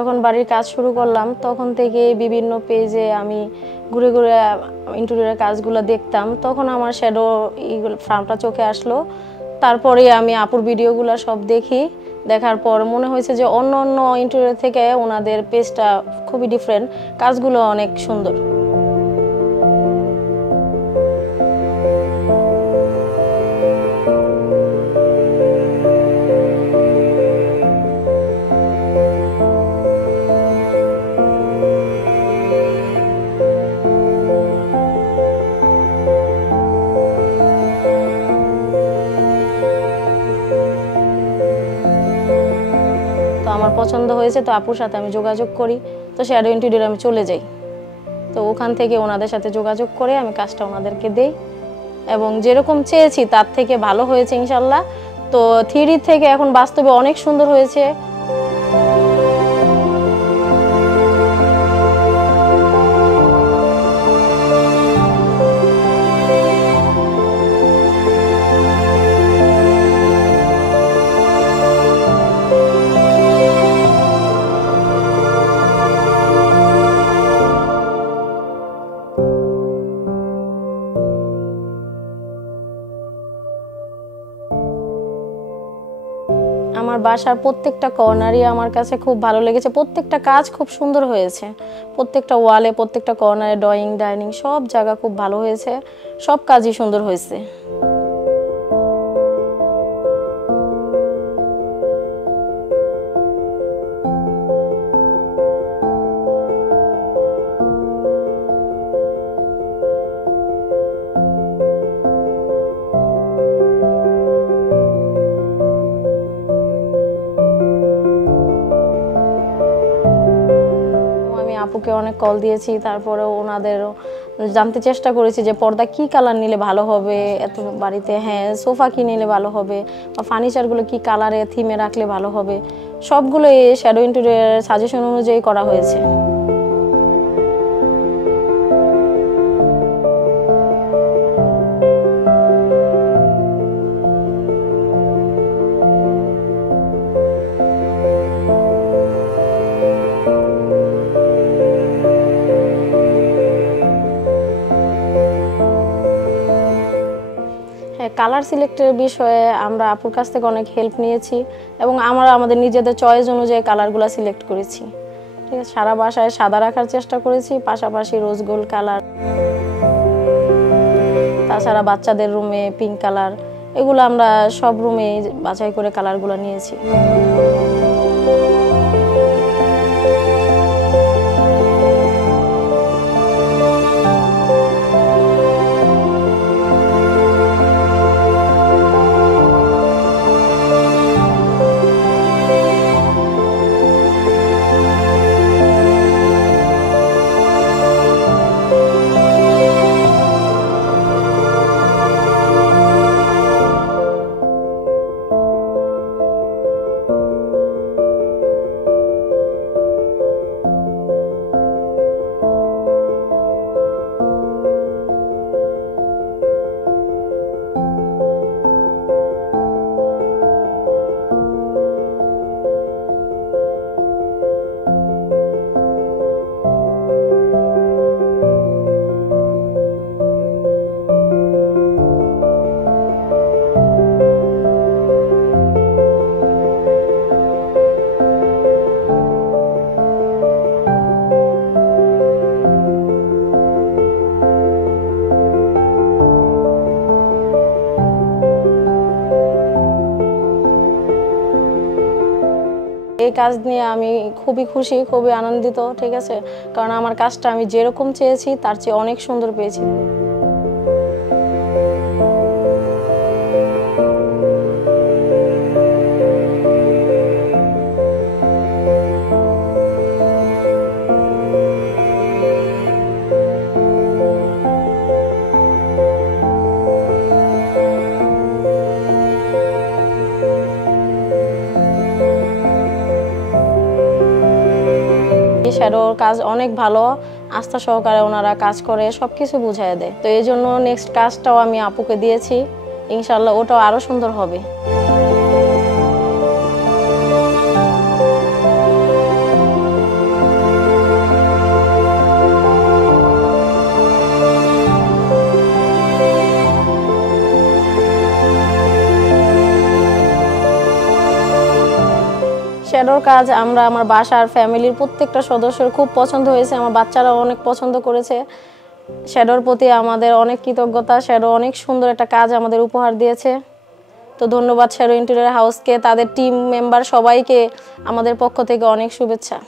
যখন বাড়ির কাজ শুরু করলাম তখন থেকে বিভিন্ন পেজে আমি ঘুরে ঘুরে ইন্টেরিয়রের কাজগুলো দেখতাম। তখন আমার শ্যাডো ফার্মটা চোখে আসলো। তারপরে আমি আপুর ভিডিওগুলো সব দেখি। দেখার পর মনে হয়েছে যে অন্য অন্য ইন্টেরিয়র থেকে ওনাদের পেজটা খুবই ডিফারেন্ট, কাজগুলো অনেক সুন্দর। আমার পছন্দ হয়েছে, তো আপুর সাথে আমি যোগাযোগ করি, তো শ্যাডো ইন্টেরিয়র আমি চলে যাই। তো ওখান থেকে ওনাদের সাথে যোগাযোগ করে আমি কাজটা ওনাদেরকে দেই এবং যেরকম চেয়েছি তার থেকে ভালো হয়েছে ইনশাল্লাহ। তো থ্রি থেকে এখন বাস্তবে অনেক সুন্দর হয়েছে। আমার বাসার প্রত্যেকটা কর্নারই আমার কাছে খুব ভালো লেগেছে। প্রত্যেকটা কাজ খুব সুন্দর হয়েছে। প্রত্যেকটা ওয়ালে, প্রত্যেকটা কর্নারে, ড্রয়িং, ডাইনিং সব জায়গা খুব ভালো হয়েছে। সব কাজই সুন্দর হয়েছে। আপুকে অনেক কল দিয়েছি, তারপরে ওনাদেরও জানতে চেষ্টা করেছি যে পর্দা কি কালার নিলে ভালো হবে এত বাড়িতে, হ্যাঁ সোফা কি নিলে ভালো হবে বা ফার্নিচারগুলো কি কালারে থিমে রাখলে ভালো হবে, সবগুলো এই শ্যাডো ইন্টেরিয়র সাজেশন অনুযায়ী করা হয়েছে। কালার সিলেক্টের বিষয়ে আমরা আপুর কাছ থেকে অনেক হেল্প নিয়েছি এবং আমরা আমাদের নিজেদের চয়েস অনুযায়ী কালারগুলো সিলেক্ট করেছি। ঠিক আছে, সারা বাসায় সাদা রাখার চেষ্টা করেছি, পাশাপাশি রোজ গোল্ড কালার, তাছাড়া বাচ্চাদের রুমে পিঙ্ক কালার, এগুলো আমরা সব রুমে বাছাই করে কালারগুলো নিয়েছি। এই কাজ নিয়ে আমি খুবই খুশি, খুবই আনন্দিত। ঠিক আছে, কারণ আমার কাজটা আমি যেরকম চেয়েছি তার চেয়ে অনেক সুন্দর পেয়েছি। শ্যাডোর কাজ অনেক ভালো, আস্থা সহকারে ওনারা কাজ করে সবকিছু বুঝায় দেয়। তো এই জন্য নেক্সট কাজটাও আমি আপুকে দিয়েছি, ইনশাল্লাহ ওটাও আরো সুন্দর হবে। শ্যাডোর কাজ আমরা আমার বাসার ফ্যামিলির প্রত্যেকটা সদস্যের খুব পছন্দ হয়েছে, আমার বাচ্চারাও অনেক পছন্দ করেছে। শ্যাডোর প্রতি আমাদের অনেক কৃতজ্ঞতা, শ্যাডো অনেক সুন্দর একটা কাজ আমাদের উপহার দিয়েছে। তো ধন্যবাদ শ্যাডো ইন্টেরিয়র হাউসকে, তাদের টিম মেম্বার সবাইকে আমাদের পক্ষ থেকে অনেক শুভেচ্ছা।